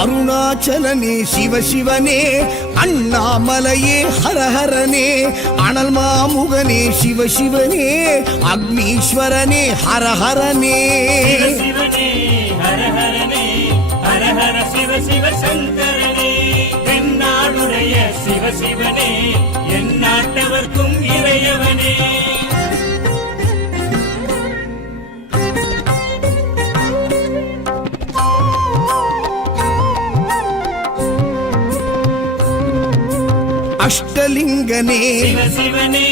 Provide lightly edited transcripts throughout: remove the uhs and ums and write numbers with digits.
அருணாச்சலனே சிவசிவனே, அண்ணாமலையே ஹரஹரனே, அனல் மாமுகனே சிவசிவனே, அக்னீஸ்வரனே ஹரஹரனே. சிவசிவனே ஹரஹரனே, ஹரஹர சிவ சிவ சங்கரனே, தென்னாடுடைய சிவசிவனே, என் நாட்டவர்க்கும் இறையவனே. அஷ்டலிங்கனே சிவசிவனே,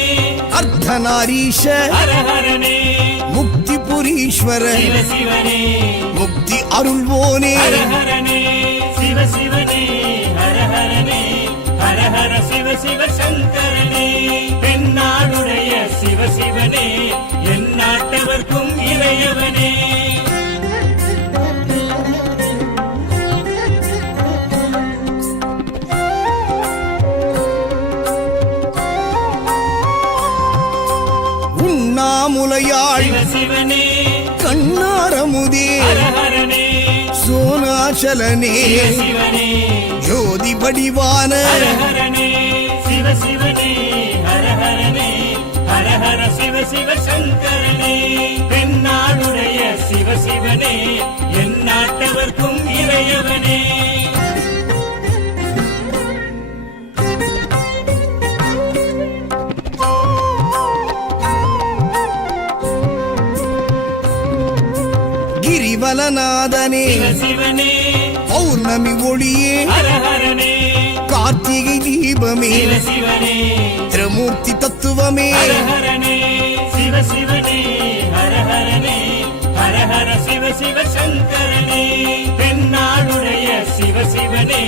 அர்த்தநாரீஷ ஹரஹரனே, முக்திபுரீஸ்வர சிவசிவனே, முக்தி அருள்வோனே. ஹரஹரனே சிவசிவனே, ஹரஹரனே, ஹரஹர சிவ சிவ சங்கரனே, தென்னாடுடைய சிவசிவனே, என் நாட்டவர்க்கும் இறையவனே. உண்ணாமுலையாள் சிவசிவனே, கண்ணாரமுதே ஹரஹரனே, சோனாச்சலனே சிவசிவனே, ஜோதி வடிவான ஹரஹரனே சிவசிவனே, ஹரஹரனே, ஹரஹர சிவ சிவ சங்கரனே, தென்னாடுடைய சிவசிவனே, என் நாட்டவர்க்கும் இறையவனே. கிரிவலநாதனே சிவசிவனே, பௌர்ணமி ஒளியே ஹரஹரனே, கார்த்திகை தீபமே சிவசிவனே, திரமூர்த்தி தத்துவமே. ஹரஹரனே சிவசிவனே, ஹரஹரனே, ஹரஹர சிவ சிவ சங்கரனே, தென்னாடுடைய சிவசிவனே,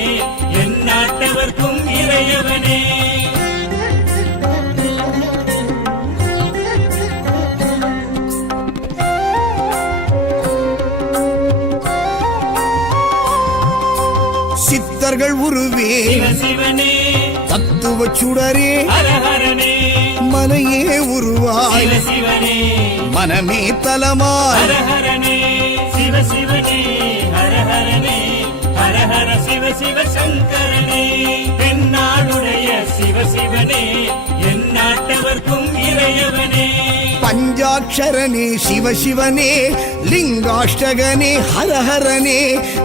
என் நாட்டவர்க்கும் இறையவனே. சித்தர்கள் உருவே சிவசிவனே, தத்துவ சுடரே ஹரஹரனே, மனையே உருவாய் சிவசிவனே, மனமே தலமாய். ஹரஹரனே சிவசிவனே, ஹரஹரனே, ஹரஹர சிவ சிவ சங்கரனே, தென்னாடுடைய சிவசிவனே, என் நாட்டவர்க்கும் இறையவனே. பஞ்சாட்சரனே சிவசிவனே, லிங்காஷ்டகனே ஹரஹரனே,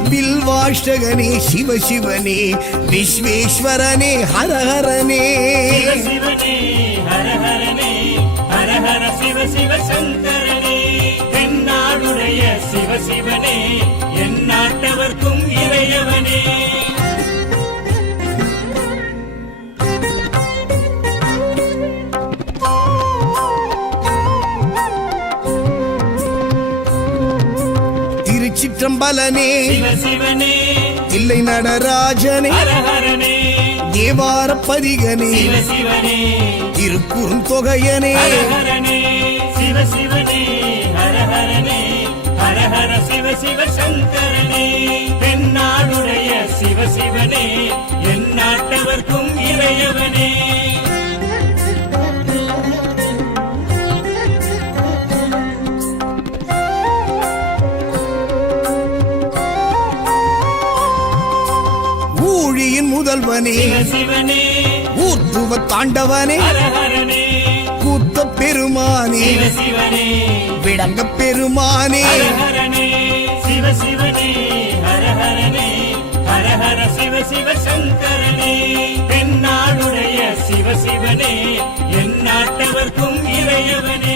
பில்வாஷ்டகனே சிவசிவனே, விஸ்வேஸ்வரனே ஹரஹரனே. சிவசிவனே, ஹரஹரனே, ஹரஹர சிவ சிவ சங்கரனே, தென்னாடுடைய சிவசிவனே, என் நாட்டவர்க்கும் இறையவனே. திருச்சிற்றம்பலனே சிவசிவனே, தில்லை நடராஜனே, ஹரஹரனே, தேவார பதிகனே, சிவசிவனே, திருக்குறுந்தொகையனே. ஹரஹரனே சிவசிவனே, ஹரஹரனே, ஹரஹர சிவ சிவ சங்கரனே, தென்னாடுடைய சிவசிவனே, என் நாட்டவர்க்கும் இறையவனே. ஊழியின் முதல்வனே சிவசிவனே, ஊர்த்துவ தாண்டவனே, ஹரஹரனே, கூத்த பெருமானே, சிவசிவனே, விடங்க பெருமானே. ஹரஹரனே சிவசிவனே, ஹரஹரனே, ஹரஹர சிவ சிவ சங்கரனே, தென்னாடுடைய சிவசிவனே, என் நாட்டவர்க்கும் இறையவனே.